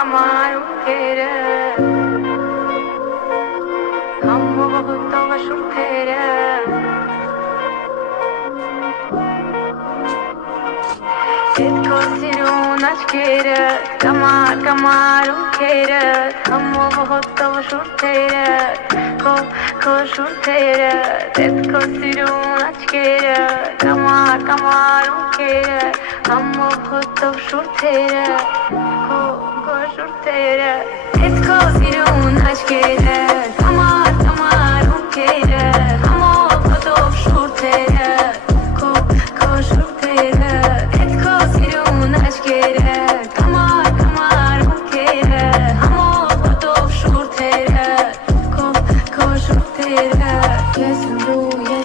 կամարում կերը Համով հոտով շուրթերը Ետ կոսիրուն աչկերը Կամարում կերը Համով հոտով շուրթերը Քո շուրթերը Ետ կոսիրուն աչկերը Կամարում կերը Համով հոտով շուրթերը Քո շուրթերը Ետ կոսիրուն աչկերը